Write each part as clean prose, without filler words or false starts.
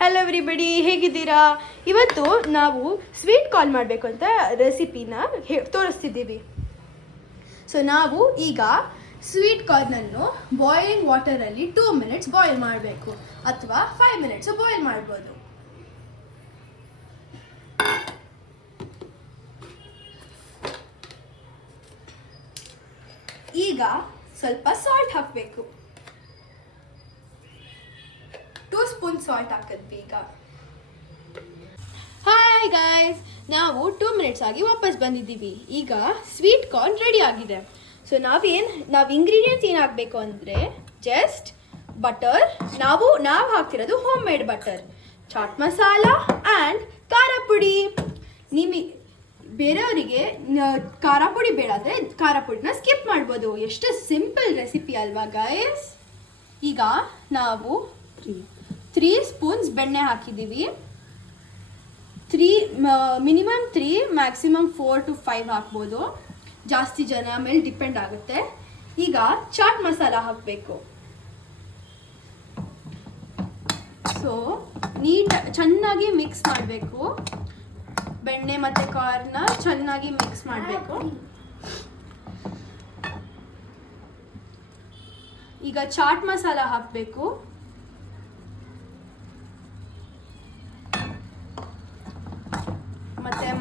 Hello everybody, ಹೇಗಿದ್ದೀರಾ? ಇವತ್ತು ನಾವು ಸ್ವೀಟ್ ಕಾರ್ನ್ ಮಾಡಬೇಕು ಅಂತ ರೆಸಿಪಿನ ತೋರಿಸ್ತಿದ್ದೀವಿ. ಸೊ ನಾವು ಈಗ ಸ್ವೀಟ್ ಕಾರ್ನನ್ನು ಬಾಯ್ಲಿಂಗ್ ವಾಟರಲ್ಲಿ 2 ಮಿನಿಟ್ಸ್ ಬಾಯ್ಲ್ ಮಾಡಬೇಕು, ಅಥವಾ 5 ಮಿನಿಟ್ಸ್ ಬಾಯ್ಲ್ ಮಾಡ್ಬೋದು. ಈಗ ಸ್ವಲ್ಪ ಸಾಲ್ಟ್ ಹಾಕಬೇಕು. 2 ಸ್ಪೂನ್ ಸಾಲ್ಟ್ ಹಾಕಿದ್ವಿ. ಈಗ ಹಾಯ್ ಗಾಯ್ಸ್, ನಾವು 2 ಮಿನಿಟ್ಸ್ ಆಗಿ ವಾಪಸ್ ಬಂದಿದ್ದೀವಿ. ಈಗ ಸ್ವೀಟ್ ಕಾರ್ನ್ ರೆಡಿ ಆಗಿದೆ. ಸೊ ನಾವು ಇಂಗ್ರೀಡಿಯೆಂಟ್ಸ್ ಏನು ಹಾಕಬೇಕು ಅಂದರೆ ಜಸ್ಟ್ ಬಟರ್. ನಾವು ಹಾಕ್ತಿರೋದು homemade butter, chaat masala and ಖಾರ ಪುಡಿ. ಬೇರೆಯವರಿಗೆ ಖಾರ ಪುಡಿ ಬೇಡ ಅಂದರೆ ಖಾರ ಪುಡಿನ ಸ್ಕಿಪ್ ಮಾಡ್ಬೋದು. ಎಷ್ಟು ಸಿಂಪಲ್ ರೆಸಿಪಿ ಅಲ್ವಾ ಗೈಸ್? ಈಗ ನಾವು 3 ಸ್ಪೂನ್ಸ್ ಬೆಣ್ಣೆ ಹಾಕಿದ್ದೀವಿ. ಮಿನಿಮಮ್ 3, ಮ್ಯಾಕ್ಸಿಮಮ್ 4 to 5 ಹಾಕ್ಬೋದು. ಜಾಸ್ತಿ ಜನ ಮೇಲೆ ಡಿಪೆಂಡ್ ಆಗುತ್ತೆ. ಈಗ ಚಾಟ್ ಮಸಾಲ ಹಾಕಬೇಕು. ಸೊ ಚೆನ್ನಾಗಿ ಮಿಕ್ಸ್ ಮಾಡಬೇಕು. ಬೆಣ್ಣೆ ಮತ್ತು ಕಾರ್ನ ಚೆನ್ನಾಗಿ ಮಿಕ್ಸ್ ಮಾಡಬೇಕು. ಈಗ ಚಾಟ್ ಮಸಾಲ ಹಾಕಬೇಕು.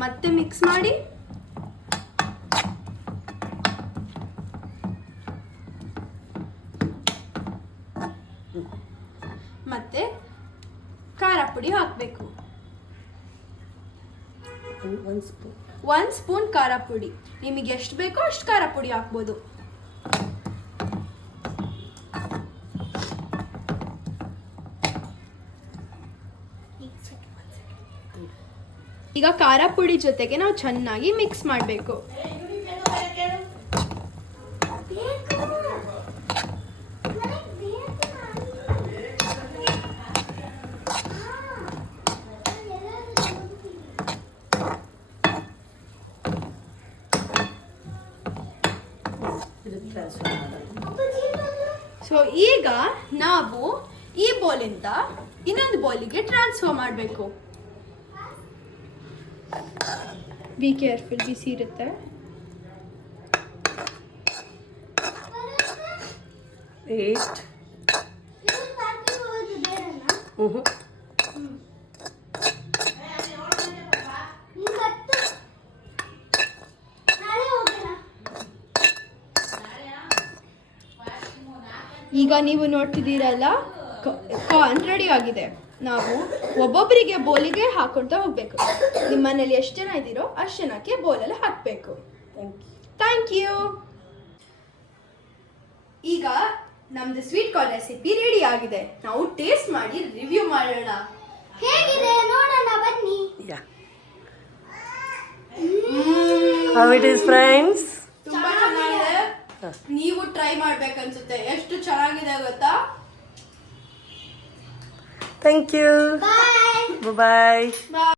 ಮತ್ತೆ ಮಿಕ್ಸ್ ಮಾಡಿ ಮತ್ತೆ ಖಾರ ಪುಡಿ ಹಾಕಬೇಕು. 1 ಸ್ಪೂನ್ ಖಾರ ಪುಡಿ. ನಿಮಗೆ ಎಷ್ಟು ಬೇಕೋ ಅಷ್ಟು ಖಾರ ಪುಡಿ ಹಾಕ್ಬೋದು. ಈಗ ಖಾರ ಪುಡಿ ಜೊತೆಗೆ ನಾವು ಚೆನ್ನಾಗಿ ಮಿಕ್ಸ್ ಮಾಡಬೇಕು. ಸೊ ಈಗ ನಾವು ಈ ಬೌಲಿಂದ ಇನ್ನೊಂದು ಬೌಲಿಗೆ ಟ್ರಾನ್ಸ್ಫರ್ ಮಾಡಬೇಕು. ಬಿ ಕೇರ್ಫುಲ್, ಬಿಸಿ ಇರುತ್ತೆ. ಈಗ ನೀವು ನೋಡ್ತಿದ್ದೀರಲ್ಲ, ಕಾರ್ನ್ ರೆಡಿ ಆಗಿದೆ. ನಾವು ಒಬ್ಬೊಬ್ಬರಿಗೆ ಬೋಲಿಗೆ ಹಾಕೊಳ್ತಾ ಹೋಗ್ಬೇಕು. ನಿಮ್ಮ ಮನೇಲಿ ಎಷ್ಟು ಜನ ಇದ್ದೀರೋ ಅಷ್ಟು ಜನಕ್ಕೆ ಬೋಲಲ್ಲಿ ಹಾಕಬೇಕು. Thank you. ಈಗ ನಮ್ದು ಸ್ವೀಟ್ ಕಾರ್ನ್ ರೆಸಿಪಿ ರೆಡಿ ಆಗಿದೆ. ನಾವು ಟೇಸ್ಟ್ ಮಾಡಿ ರಿವ್ಯೂ ಮಾಡೋಣ. ಹೇಗಿದೆ ನೋಡೋಣ ಬನ್ನಿ. How it is, friends? ತುಂಬಾ ಚೆನ್ನಾಗಿದೆ. ನೀವು ಟ್ರೈ ಮಾಡ್ಬೇಕನ್ಸುತ್ತೆ. ಎಷ್ಟು ಚೆನ್ನಾಗಿದೆ ಗೊತ್ತಾ? Thank you. Bye. Bye-bye. Bye.